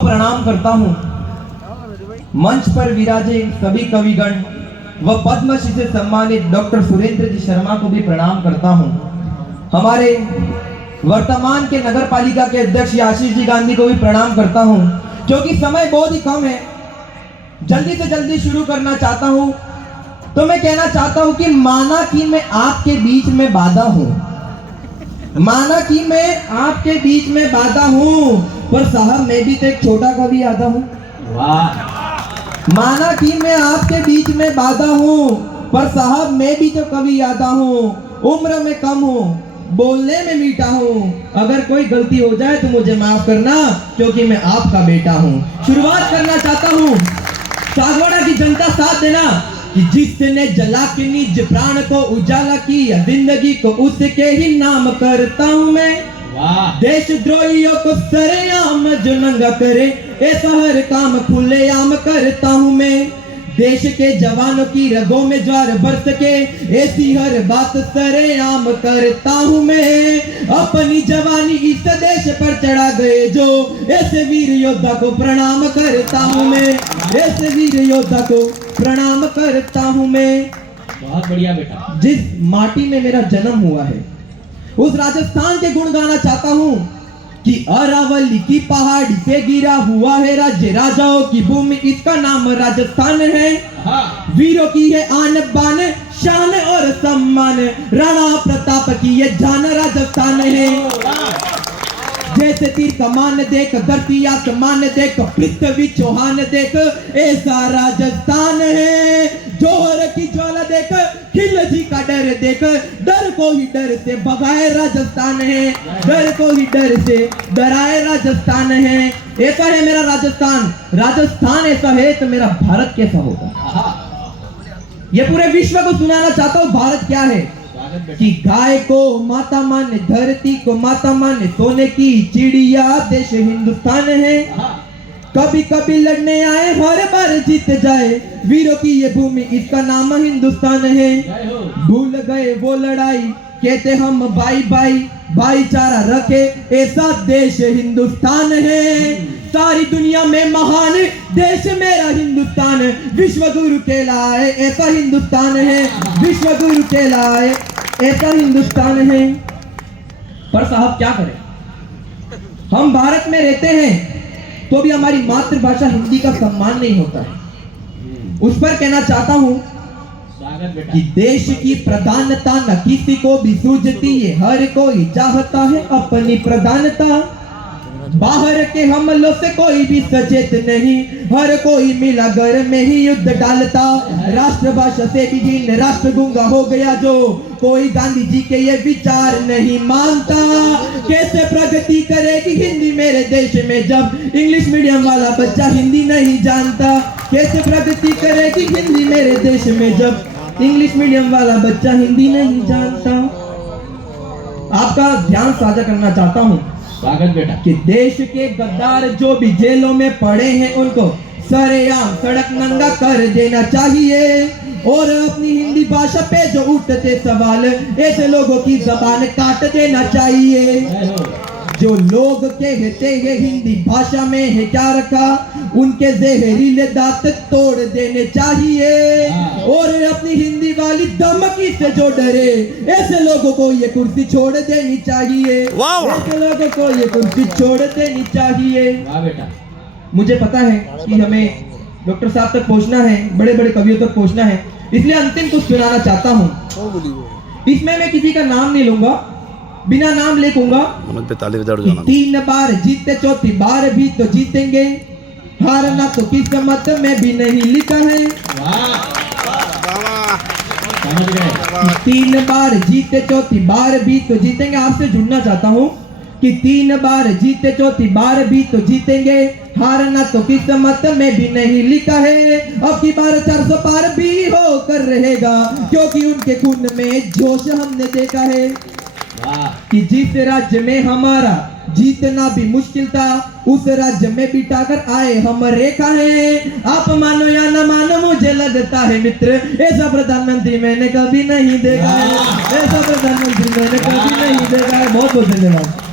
प्रणाम करता हूँ। मंच पर विराजे सभी कविगण व पद्मश्री से सम्मानित डॉक्टर सुरेंद्र जी शर्मा को भी प्रणाम करता हूँ। हमारे वर्तमान के नगर पालिका के अध्यक्ष आशीष जी गांधी को भी प्रणाम करता हूँ। क्योंकि समय बहुत ही कम है, जल्दी से जल्दी शुरू करना चाहता हूँ। तो मैं कहना चाहता हूँ कि माना कि मैं आपके बीच में बाधा हूँ, माना कि मैं आपके बीच में बाधा हूँ, पर साहब मैं भी तो एक छोटा कवि आता हूँ। वाह। माना कि मैं आपके बीच में बाधा हूँ, पर साहब मैं भी तो कवि आता हूँ। उम्र में कम हूँ, बोलने में मीठा हूँ। अगर कोई गलती हो जाए तो मुझे माफ करना, क्योंकि मैं आपका बेटा हूँ। शुरुआत करना चाहता हूँ, सागवाड़ा की जनता साथ देना कि जिसने जला के निज प्राण को उजाला किया, जिंदगी को उसके ही नाम करता हूँ मैं। देशद्रोहियों को सरेआम जो नंगा करे, ऐसा हर काम खुलेआम करता हूँ मैं। देश के जवानों की रगों में ज्वार बरस के, ऐसी हर बात सरेआम करता हूँ मैं। अपनी जवानी इस देश पर चढ़ा गए जो, ऐसे वीर योद्धा को प्रणाम करता हूँ मैं। ऐसे वीर योद्धा को प्रणाम करता हूँ मैं। बहुत बढ़िया बेटा। जिस माटी में मेरा जन्म हुआ है, उस राजस्थान के गुण गाना चाहता हूँ कि अरावली की पहाड़ी से गिरा हुआ है राज्य, राजाओं की भूमि, इसका नाम राजस्थान है। वीरों की है आन बान, शान और सम्मान, राणा प्रताप की ये जान राजस्थान है। जैसे तीर कमान देख, धरती आसमान देख, पृथ्वी चौहान देख, ऐसा राजस्थान है। जोहर की ज्वाला देख, खिलजी का डर देख, डर को ही डर से भगाए राजस्थान है। डर को ही डर से डराए राजस्थान है। ऐसा है मेरा राजस्थान। राजस्थान ऐसा है तो मेरा भारत कैसा होगा। ये पूरे विश्व को सुनाना चाहता हूँ भारत क्या है। कि गाय को माता माने, धरती को माता माने, सोने की चिड़िया देश हिंदुस्तान है। कभी कभी लड़ने आए, हर बार जीत जाए, वीरों की ये भूमि, इसका नाम हिंदुस्तान है। भूल गए वो लड़ाई, कहते हम भाई भाई, भाईचारा रखे, ऐसा देश हिंदुस्तान है। सारी दुनिया में महान देश मेरा हिंदुस्तान, विश्व गुरु कहलाए ऐसा हिंदुस्तान है। विश्व गुरु कहलाए ऐसा हिंदुस्तान है। पर साहब क्या करें, हम भारत में रहते हैं तो भी हमारी मातृभाषा हिंदी का सम्मान नहीं होता है। उस पर कहना चाहता हूं कि देश की प्रधानता न किसी को भी सूझती है, हर कोई चाहता है अपनी प्रधानता। बाहर के हमलों से कोई भी सचेत नहीं, हर कोई मिला घर में ही युद्ध डालता। राष्ट्रभाषा से भी हीन राष्ट्र गूंगा हो गया जो, कोई गांधी जी के ये विचार नहीं मानता। कैसे प्रगति करेगी हिंदी मेरे देश में, जब इंग्लिश मीडियम वाला बच्चा हिंदी नहीं जानता। कैसे प्रगति करेगी हिंदी मेरे देश में, जब इंग्लिश मीडियम वाला बच्चा हिंदी नहीं जानता। आपका ध्यान साझा करना चाहता हूँ स्वागत बेटा कि देश के गद्दार जो भी जेलों में पड़े हैं, उनको सरेआम सड़क नंगा कर देना चाहिए। और अपनी हिंदी भाषा पे जो उठते सवाल, ऐसे लोगों की जबान काट देना चाहिए। जो लोग कहते हैं हिंदी भाषा में है क्या रखा, उनके जहरीले दांत तोड़ देने चाहिए। और अपनी हिंदी वाली धमकी से जो डरे, ऐसे लोगों को ये कुर्सी छोड़ देनी चाहिए। ऐसे लोगों को ये कुर्सी छोड़ देनी चाहिए। वाह बेटा। मुझे पता है कि हमें डॉक्टर साहब तक पहुंचना है, बड़े बड़े कवियों तक पहुंचना है, इसलिए अंतिम कुछ सुनाना चाहता हूँ। इसमें मैं किसी का नाम नहीं लूंगा, बिना नाम लिखूंगा। 3 बार जीते, चौथी बार भी तो जीतेंगे, हारना तो किस्मत में भी नहीं लिखा है। 3 बार जीते, चौथी बार भी तो जीतेंगे। आपसे जुड़ना चाहता हूँ कि 3 बार जीते, चौथी बार भी तो जीतेंगे, हारना तो किस्मत में भी नहीं लिखा है। अब की बार 400 पार भी हो कर रहेगा, क्योंकि उनके खून में जोश हमने देखा है। कि जिस राज्य में हमारा जीतना भी मुश्किल था, उस राज्य में बिठाकर आए हम रेखा है। आप मानो या न मानो, मुझे लगता है मित्र, ऐसा प्रधानमंत्री मैंने कभी नहीं देखा है। ऐसा प्रधानमंत्री मैंने कभी नहीं देखा है। बहुत बहुत धन्यवाद।